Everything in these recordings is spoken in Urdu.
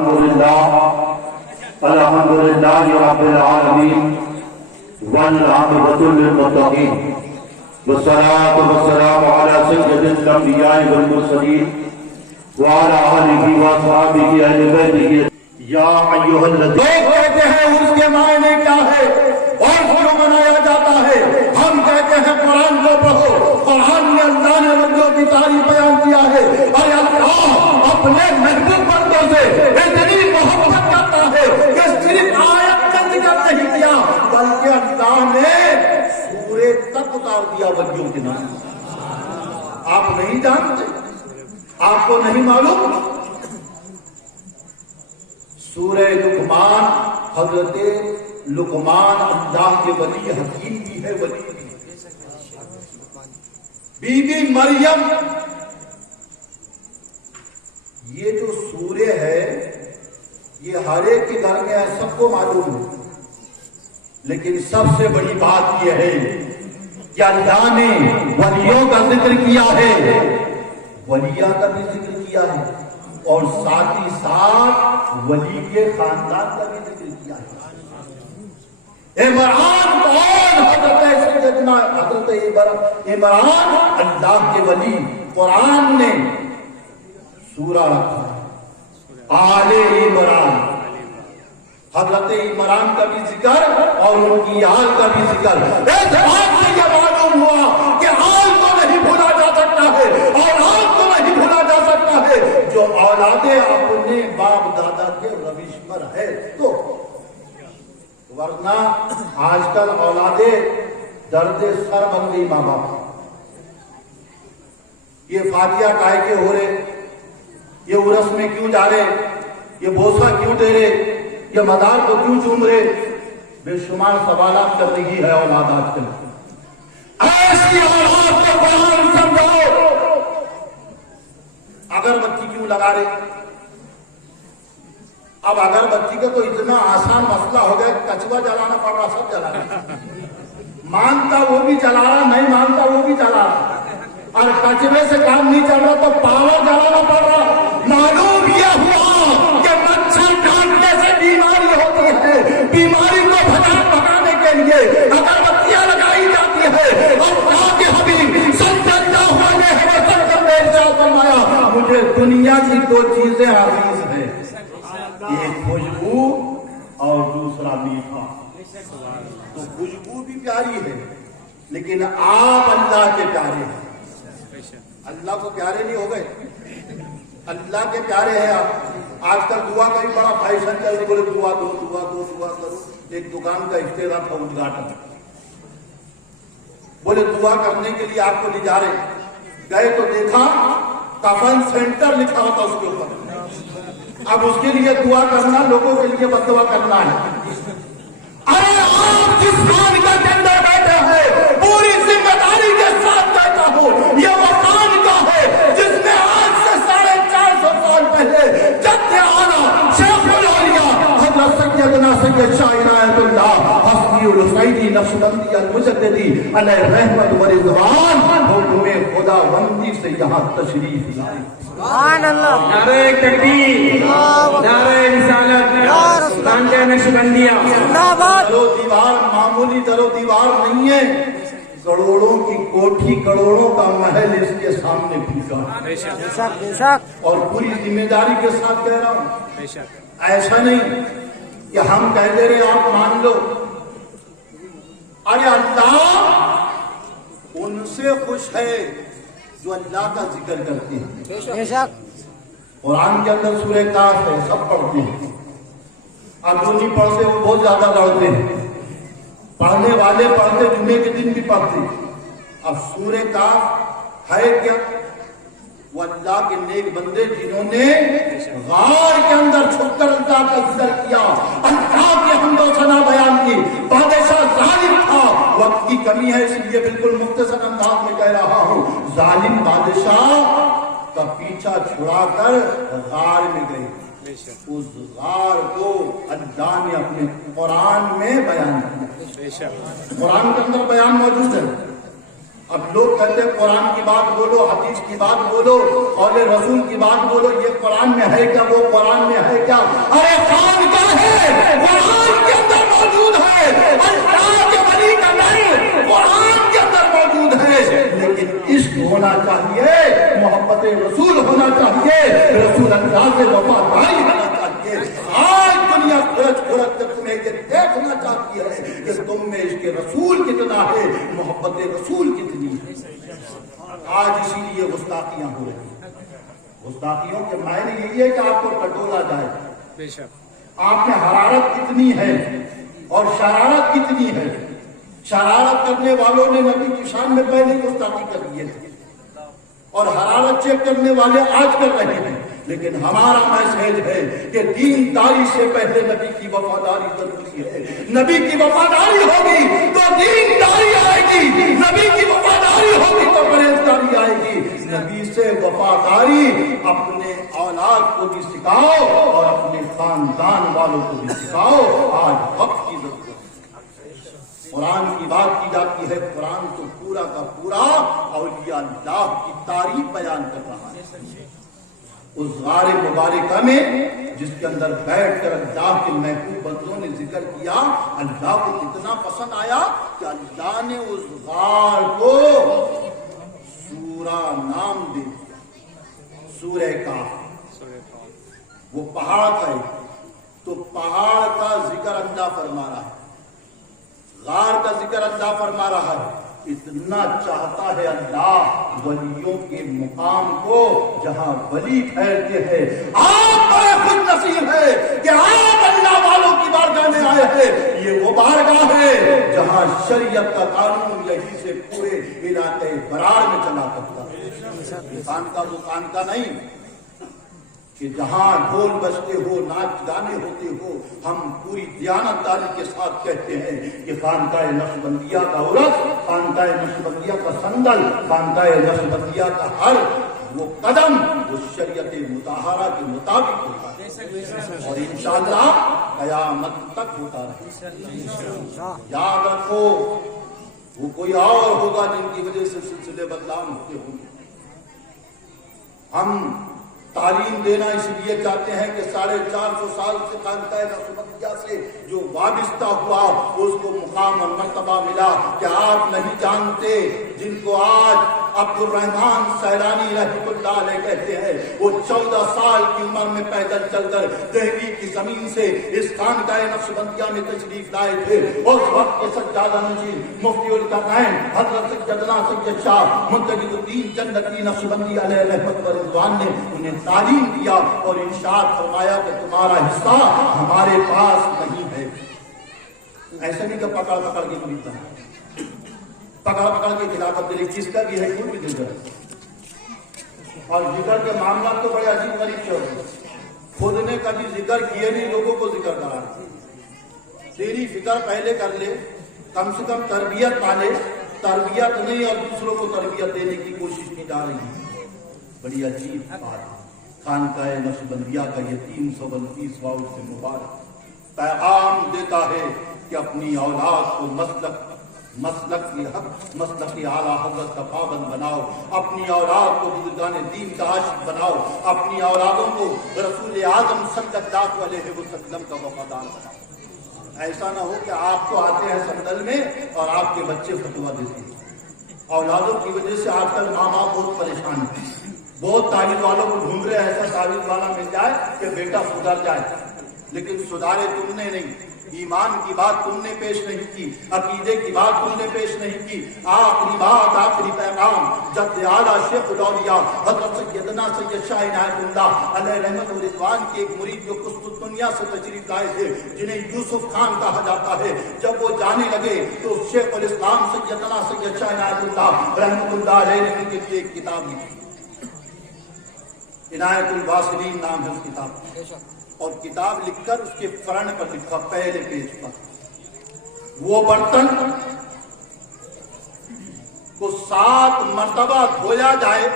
الحمد لله رب العالمين والعاقبة للمتقين والصلاة والسلام على سيد الأنبياء والمرسلين وعلى آله وأصحابه أهل بيته يا أيها الذين کہتے ہیں اس کے معنی کیا ہے اور کیوں منایا جاتا ہے. ہم کہتے ہیں قرآن کو پڑھو. قرآن میں اللہ نے بندوں کی تعریف بیان کیا ہے اور اللہ اپنے محبوب بندوں سے اتنی محبت کرتا ہے کہ صرف آیت کا ذکر نہیں کیا بلکہ اللہ نے سورے تک اتار دیا ولیوں کے نام. آپ نہیں جانتے؟ آپ کو نہیں معلوم؟ سورہ لقمان، حضرت لقمان اللہ کے ولی حکیم بھی ہے، ولی بھی. بی بی مریم، یہ جو سورہ ہے یہ ہر ایک کے گھر میں ہے، سب کو معلوم ہے. لیکن سب سے بڑی بات یہ ہے کہ اللہ نے ولیوں کا ذکر کیا ہے، ولیہ کا بھی ذکر کیا ہے اور ساتھ ہی ساتھ ولی کے خاندان کا بھی ذکر کیا ہے. عمران کون؟ حضرت سیدنا حضرت عمران اللہ کے ولی. قرآن نے سورہ رکھا آل عمران، حضرت عمران کا بھی ذکر اور ان کی آل کا بھی ذکر. اس بات سے یہ معلوم ہوا کہ آل کو نہیں بھولا جا سکتا ہے اور آل کو نہیں بھولا جا سکتا ہے جو اولادیں اپنے باپ دادا کے روش پر ہے. تو ورنہ آج کل اولادیں درد سر بن گئی ماں باپ. یہ فاتحہ کائے کے ہو رہے، یہ عرس میں کیوں جا رہے، یہ بوسہ کیوں دے رہے، یہ مدار کو کیوں چوم رہے. بے شمار سوالات کر رہی ہے اولاد آج کل. ایسی اولاد کو قرآن سمجھاؤ. اگربتی کیوں لگا رہے؟ اب اگربتی کا تو اتنا آسان مسئلہ ہو گیا، کچوا جلانا پڑ رہا، سب جلا رہا. مانتا وہ بھی جلا رہا، نہیں مانتا وہ بھی جلا رہا. اور کچرے سے کام نہیں چل رہا تو پاور جلانا پڑ رہا. معلوم یہ ہوا کہ مچھر کاٹنے سے بیماری ہوتی ہے، بیماری کو بھگانے کے لیے اگربتیاں لگائی جاتی ہے. اور اللہ کے حبیب صلی اللہ علیہ وسلم نے ارشاد فرمایا مجھے دنیا کی دو چیزیں عزیز ہیں، ایک خوشبو اور دوسرا میٹھا. تو خوشبو بھی پیاری ہے لیکن آپ اللہ کے پیارے ہیں. اللہ کو پیارے نہیں ہو گئے، اللہ کے پیارے ہیں آپ. آج کل دعا کا بھی بڑا فیشن چل رہی، بولے دعا دو دعا دو دعا کرو. ایک دکان کا افتتاح تھا، ادگھاٹن، بولے دعا کرنے کے لیے آپ کو لے جا رہے. گئے تو دیکھا کفن سینٹر لکھا ہوتا اس کے اوپر. اب اس کے لیے دعا کرنا، لوگوں کے لیے بد دعا کرنا ہے. ارے آپ جس خان کا ٹینڈر بیٹھے ہیں پوری ذمہ داری کے ساتھ کہتا ہوں یہ وہ خان کا ہے جس میں آج سے 450 سال پہلے جد اعلیٰ شیخ الاولیاء حضرت سیدنا سید شاہ عنایت اللہ حسنی الحسینی نقشبندی المجددی علیہ رحمت و رضوان حکم خدا بندی سے یہاں تشریف لائے. سبحان اللہ. نعرہ تکبیر، نعرہ رسالت، خانقاہ نقشبندیہ. درو دیوار معمولی درو دیوار نہیں ہے، کروڑوں کی کوٹھی، کروڑوں کا محل اس کے سامنے پھیکا. اور پوری ذمہ داری کے ساتھ کہہ رہا ہوں، ایسا نہیں کہ ہم کہہ دے رہے آپ مان لو. ارے اللہ ان سے خوش ہے جو اللہ کا ذکر کرتے ہیں. قرآن کے اندر سورہ کاف ہے، سب پڑھتے ہیں. اب جو نہیں پڑھتے وہ بہت زیادہ لڑتے ہیں. پڑھنے والے پڑھتے، جمعے کے دن بھی پڑھتے. اب سورہ کاف ہے کیا؟ وہ اللہ کے نیک بندے جنہوں نے غار کے اندر چھپ کر اللہ کا ذکر کیا، اللہ کی حمد و ثنا بیان کی. بادشاہ ظالم تھا، وقت کی کمی ہے اس لیے بالکل مختصر انداز میں کہہ رہا ہوں. ظالم بادشاہ کا پیچھا چھڑا کر غار میں گئے. اس غار کو اللہ نے اپنے قرآن میں بیان کیا. قرآن کے اندر بیان موجود ہے. اب لوگ کہتے ہیں قرآن کی بات بولو، حدیث کی بات بولو، قول رسول کی بات بولو، یہ قرآن میں ہے کیا، وہ قرآن میں ہے کیا؟ ارے قرآن کیا ہے؟ قرآن کے اندر موجود ہے، اللہ کے ولی کا نام قرآن کے اندر موجود ہے، لیکن عشق ہونا چاہیے، محبت رسول ہونا چاہیے، رسول اللہ سے وفاداری ہونا چاہیے۔ آج دنیا کھرچ کھرچ کر تمہیں یہ دیکھنا چاہتی ہے کہ تم میں عشق رسول کتنا ہے، محبت رسول کتنی ہے۔ آج اسی لیے گستاخیاں ہو رہی ہیں۔ گستاخیوں کے معنی یہی ہے کہ آپ کو ٹٹولا جائے، آپ میں حرارت کتنی ہے اور شرارت کتنی ہے۔ شرارت کرنے والوں نے نبی کی شان میں پہلے گستاخی کر دیے تھے اور حرارت چیک کرنے والے آج کر رہے ہیں، لیکن ہمارا میسج ہے کہ دین داری سے پہلے نبی کی وفاداری ضروری ہے۔ نبی کی وفاداری ہوگی تو دین داری آئے گی، نبی کی وفاداری ہوگی تو پرہیزگاری آئے گی۔ نبی سے وفاداری اپنے اولاد کو بھی سکھاؤ اور اپنے خاندان والوں کو بھی سکھاؤ۔ آج وقت کی ضرورت ہے۔ قرآن کی بات کی جاتی ہے، قرآن تو پورا کا پورا اولیاء اللہ کی تعریف بیان کر رہا ہے۔ اس غار مبارکہ میں جس کے اندر بیٹھ کر اللہ کے محبوب بندوں نے ذکر کیا، اللہ کو اتنا پسند آیا کہ اللہ نے اس غار کو سورہ نام دے دیا، سورہ کاف۔ وہ پہاڑ ہے تو پہاڑ کا ذکر اللہ فرما رہا ہے، غار کا ذکر اللہ فرما رہا ہے۔ اتنا چاہتا ہے اللہ ولیوں کے مقام کو جہاں ولی ٹھہرتے ہیں۔ آپ بڑے خوش نصیب ہے کہ آپ اللہ والوں کی بارگاہ میں آئے ہیں۔ یہ وہ بارگاہ ہے جہاں شریعت کا قانون یہی سے پورے علاقے برار میں چلا کرتا ہے۔ خانقاہ وہ خانقاہ نہیں کہ جہاں ڈھول بجتے ہو، ناچ گانے ہوتے ہو۔ ہم پوری دیانتداری کے ساتھ کہتے ہیں کہ خانقاہ نقشبندیہ کا عرس، خانقاہ نقشبندیہ کا سندل، خانقاہ نقشبندیہ کا ہر وہ قدم وہ شریعت مطہرہ کے مطابق ہوتا ہے اور انشاءاللہ قیامت تک ہوتا رہے۔ یاد رکھو وہ کوئی اور ہوگا جن کی وجہ سے سلسلے بدنام ہوتے ہوں گے۔ ہم تعلیم دینا اس لیے چاہتے ہیں کہ 450 سال سے خانقاہ نقشبندیہ سے جو وابستہ ہوا اس کو مقام اور مرتبہ ملا کہ آپ نہیں جانتے جن کو آج عبد الرحمان سیلانی رحمۃ اللہ علیہ کہتے ہیں، وہ 14 سال کی عمر میں پیدل چل کر دہلی کی زمین سے اس خانقاہ نقشبندیہ میں تشریف لائے تھے۔ اس وقت کے سجادہ نشین مفتی الکونین حضرت سیدنا سید شاہ منتجب الدین جنتی نقشبندی علیہ رحمت و رضوان نے انہیں تعلیم دیا اور ارشاد فرمایا کہ تمہارا حصہ ہمارے پاس نہیں ہے۔ ایسے نہیں کہ پکڑ پکڑ کے خریدتا ہے، پکڑ پکڑ کے خلافت دے جس کا بھی ہے کوئی بھی ذکر ہے۔ اور ذکر کے معاملات تو بڑے عجیب غریب سے ہوتے ہیں، خود نے کبھی ذکر کیے نہیں، لوگوں کو ذکر کرا۔ تیری فکر پہلے کر لے، کم سے کم تربیت پالے، تربیت نہیں اور دوسروں کو تربیت دینے کی کوشش کی جا رہی ہے۔ بڑی عجیب بات ہے۔ خانقاہ نقشبندیہ کا یہ 329واں سے مبارک پیغام دیتا ہے کہ اپنی اولاد کو مسلک کی حق، مسلک کی اعلیٰ حضرت کا پابند بناؤ، اپنی اولاد کو بزرگان دین کا عاشق بناؤ، اپنی اولادوں کو رسول اعظم صلی اللہ علیہ وسلم کا وفادار بناؤ۔ ایسا نہ ہو کہ آپ تو آتے ہیں سندل میں اور آپ کے بچے فتویٰ دیتے ہیں۔ اولادوں کی وجہ سے آج کل ماں باپ بہت پریشان ہیں، بہت تعویذ والوں کو ڈھونڈ رہے ہیں، ایسا تعویذ والا مل جائے کہ بیٹا سدھر جائے، لیکن سدھارے تم نے نہیں۔ ایمان کی بات تم نے پیش نہیں کی، عقیدے کی بات تم نے پیش نہیں کی۔ آخری بات، آخری پیغام جب اعلیٰ شیخ الاولیاء حضرت سیدنا سید شاہ عنایت اللہ علیہ رحمت و رضوان کے ایک مرید جو قسطنطنیہ سے تشریف لائے تھے جنہیں یوسف خان کہا جاتا ہے، جب وہ جانے لگے تو شیخ الاسلام سیدنا سید شاہ عنایت اللہ رحمت اللہ علیہ نے ان کے لیے ایک کتاب لکھی، عنایت الواصلین نام ہے اس کتاب، اور کتاب لکھ کر اس کے فرنٹ پر لکھا پہلے پیج پر، وہ برتن کو 7 مرتبہ دھویا جائے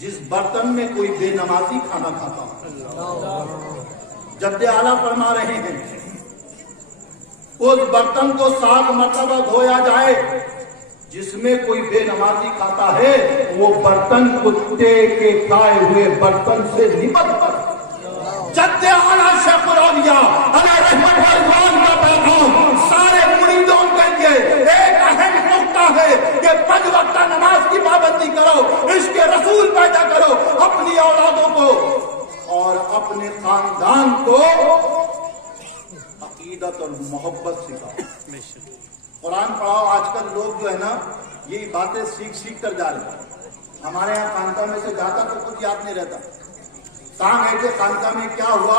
جس برتن میں کوئی بے نمازی کھانا کھاتا ہو۔ جد اعلیٰ فرما رہے ہیں اس برتن کو 7 مرتبہ دھویا جائے جس میں کوئی بے نمازی کھاتا ہے وہ برتن کتے کے کھائے ہوئے برتن سے نمٹ کر جد اعلیٰ شیخ الاولیاء علیہ رحمت و رضوان کا پیغام سارے مریدوں کے لیے ایک اہم نقطہ ہے کہ 5 وقت نماز کی پابندی کرو، عشق رسول پیدا کرو، اپنی اولادوں کو اور اپنے خاندان کو عقیدت اور محبت سکھاؤ۔ قرآن پڑھاؤ۔ آج کل لوگ جو ہے نا یہی باتیں سیکھ کر جا رہے ہیں۔ ہمارے یہاں خانقاہ میں سے جاتا تو کچھ یاد نہیں رہتا، کہاں گئے تھے خانقاہ میں کیا ہوا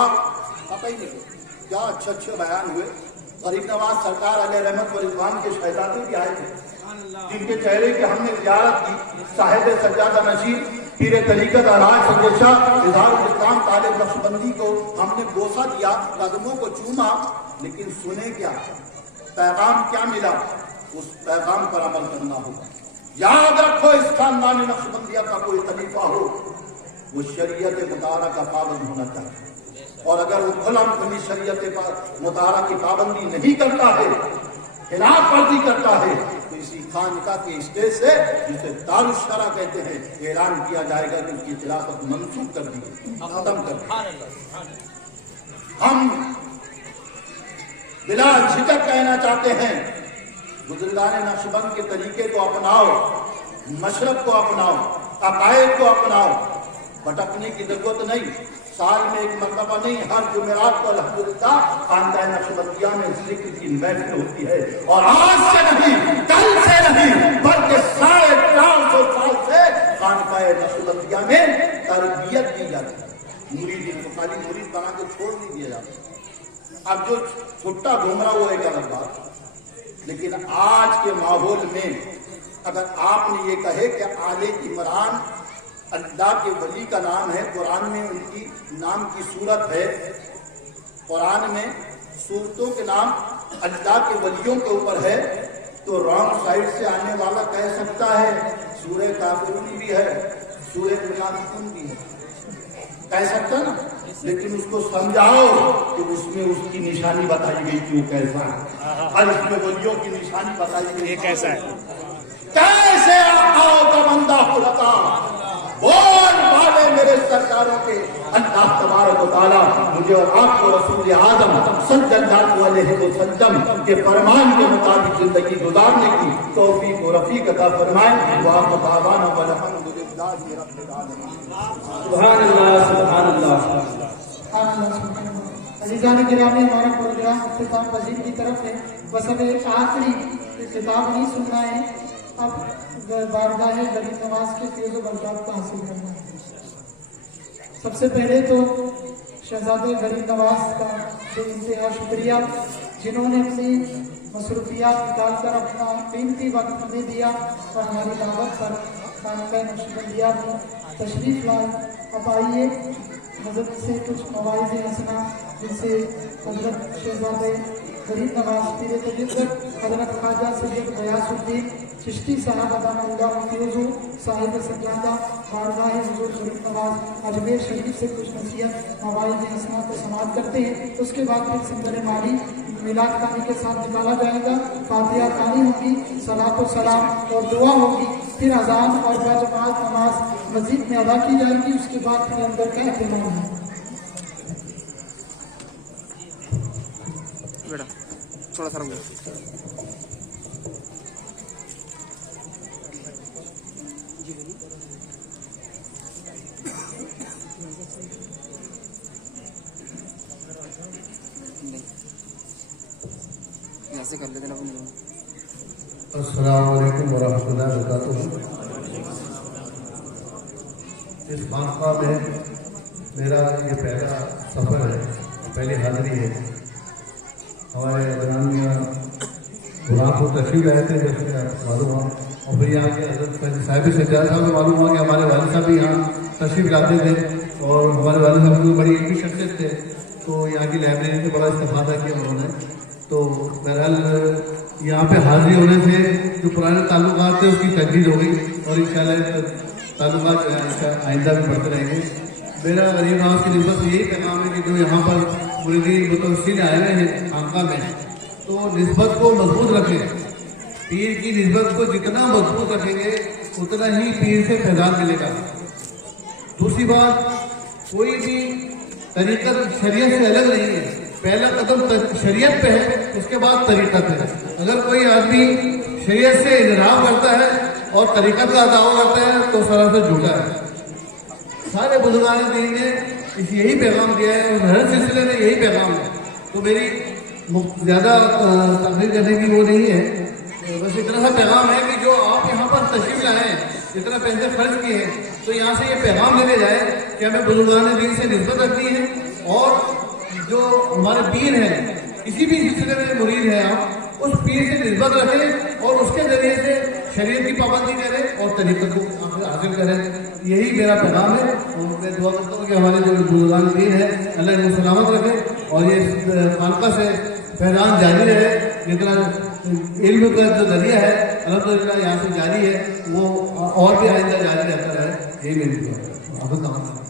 پتہ ہی نہیں، کیا اچھے بیان ہوئے۔ غریب نواز سرکار علیہ رحمت و رضوان کے شہزادے بھی آئے تھے جن کے چہرے کی ہم نے زیارت کی، صاحب سجادہ نشین پیر طریقت الحاج سید شاہ اظہار الاسلام طالب نقشبندی کو ہم نے بوسہ دیا، قدموں کو چوما، لیکن سنے کیا، پیغام کیا ملا؟ اس پیغام پر عمل کرنا ہوگا۔ یاد رکھو اس خاندان نقشبندیہ کا کوئی خلیفہ ہو وہ شریعت مطالعہ کا پابند ہونا چاہیے، اور اگر وہ کھلی شریعت مطالعہ کی پابندی نہیں کرتا ہے، خلاف ورزی کرتا ہے، تو اسی خانقاہ کے اسٹیج سے جسے دارالشرع کہتے ہیں اعلان کیا جائے گا کہ اس کی خلافت منسوخ کر دی، ختم کر دی۔ ہم بلا جھجک کہنا چاہتے ہیں بزرگان نقشبند کے طریقے کو اپناؤ، مشرب کو اپناؤ، عقائد کو اپناؤ، بھٹکنے کی ضرورت نہیں۔ سال میں ایک مرتبہ نہیں، ہر جمعرات کو الحمدللہ خانقاہ نقشبندیہ میں ذکر کی محفل ہوتی ہے، اور آج سے نہیں، کل سے نہیں، بلکہ 450 سال سے خانقاہ نقشبندیہ میں تربیت دی جاتی ہے۔ مرید کو خالی مرید بنا کے چھوڑ نہیں دیا جاتا۔ اب جو چھٹا گھوم رہا وہ ایک الگ بات، لیکن آج کے ماحول میں اگر آپ نے یہ کہے کہ آل عمران اللہ کے ولی کا نام ہے، قرآن میں ان کی نام کی صورت ہے، قرآن میں صورتوں کے نام اللہ کے ولیوں کے اوپر ہے، تو رانگ سائڈ سے آنے والا کہہ سکتا ہے سورہ کافرون بھی ہے، سورہ منافقون بھی ہے، کہہ سکتا نا، لیکن اس کو سمجھاؤ کہ اس میں اس کی نشانی بتائی گئی کہ وہ کیسا ہے، اور اس میں ولیوں کی نشانی بتائی گئی یہ کیسا ہے، کیسے آقاؤں کا بندہ ہوتا بول والے میرے سرکاروں کے اللہ تبارک و تعالیٰ مجھے اور آپ کو رسول اعظم صلی اللہ علیہ وسلم کے فرمان کے مطابق زندگی گزارنے کی توفیق و رفیق عطا فرمائے۔ وآخر دعوانا والحمدللہ رب العالمین۔ سبحان اللہ، سبحان اللہ۔ عزیزان گرامی، ہمارا پروگرام اختتام پذیر کی طرف ہے، بس اب ایک آخری خطاب نہیں سننا ہے، اب بارگاہ غریب نواز کے فیض و برکات کو حاصل کرنا ہے۔ سب سے پہلے تو شہزادے غریب نواز کا بے انتہا شکریہ، جنہوں نے اپنی مصروفیات نکال کر اپنا قیمتی وقت ہمیں دیا اور ہماری دعوت پر خانقاہ نقشبندیہ میں تشریف لائے۔ اب آئیے حضرت سے کچھ مواعظ حسنہ جن سے حضرت شہزادے غریب نواز پیر طریقت حضرت خواجہ سید غیاث الدین چشتی صاحب ادام اللہ فیضو صاحب سجادہ بارگاہ حضور غریب نواز اجمیر شریف سے کچھ نصیحت مواعظ حسنہ کو سماعت کرتے ہیں۔ اس کے بعد پھر سندر مالی میلاد خانی کے ساتھ نکالا جائے گا، فاتحہ خانی ہوگی، صلاۃ و سلام اور دعا ہوگی، پھر اذان اور باجماعت نماز مسجد میں ادا کی جائے گی، اس کے بعد پھر اندر کا اہتمام ہے۔ تھوڑا سا ایسے کر لیتے نا۔ السلام علیکم ورحمۃ اللہ وبرکاتہ۔ اس خانقاہ میں میرا یہ پہلا سفر ہے، پہلی حاضری ہے۔ ہمارے برہانیہ غلام کو تشریف آئے تھے جیسے معلوم ہوا، اور پھر یہاں کے حضرت صاحب سجاد صاحب کو معلوم ہوا کہ ہمارے والد صاحب بھی یہاں تشریف لاتے تھے، اور ہمارے والد صاحب کو بڑی علمی شخصیت تھے، تو یہاں کی لائبریری سے بڑا استفادہ کیا انہوں نے۔ تو بہرحال یہاں پہ حاضری ہونے سے جو پرانے تعلقات تھے اس کی تجدید ہو گئی، اور انشاءاللہ تعلقات آئندہ بھی بڑھتے رہیں گے۔ میرا غریب نواز کی نسبت سے یہی پیغام ہے کہ جو یہاں پر مریدین متوسطین آئے ہوئے ہیں خانقاہ میں، تو نسبت کو مضبوط رکھیں، پیر کی نسبت کو جتنا مضبوط رکھیں گے اتنا ہی پیر سے فیضان ملے گا. دوسری بات، کوئی بھی طریقت شریعت سے الگ نہیں ہے. پہلا قدم شریعت پہ ہے، اس کے بعد طریقت ہے. اگر کوئی آدمی شریعت سے انحراف کرتا ہے اور طریقت کا دعویٰ کرتا ہے تو سراسر جھوٹا ہے. سارے بزرگان دین نے یہی پیغام دیا ہے اور ہر سلسلے میں یہی پیغام ہے. تو میری زیادہ تقریر کرنے کی وہ نہیں ہے، بس اتنا سا پیغام ہے کہ جو آپ یہاں پر تشریف لائے ہیں، اتنا پیسے خرچ کیے ہیں، تو یہاں سے یہ پیغام لینے جائے کہ ہمیں بزرگان دین سے نسبت رکھنی ہے اور جو ہمارے پیر ہیں، کسی بھی سلسلے میں مرید ہیں آپ، اس پیر سے نسبت رکھیں اور اس کے ذریعے سے شریعت کی پابندی کریں اور طریقت کو حاصل کریں. یہی میرا پیغام ہے. اور میں دعا کرتا ہوں کہ ہمارے جو بزرگان دین ہے اللہ ان کو سلامت رکھے اور یہ خانقاہ سے فیضان جاری رہے. جتنا علم کا جو ذریعہ ہے الحمدللہ یہاں سے جاری ہے، وہ اور بھی آئندہ جاری رہتا ہے. یہی میری دعا ہے.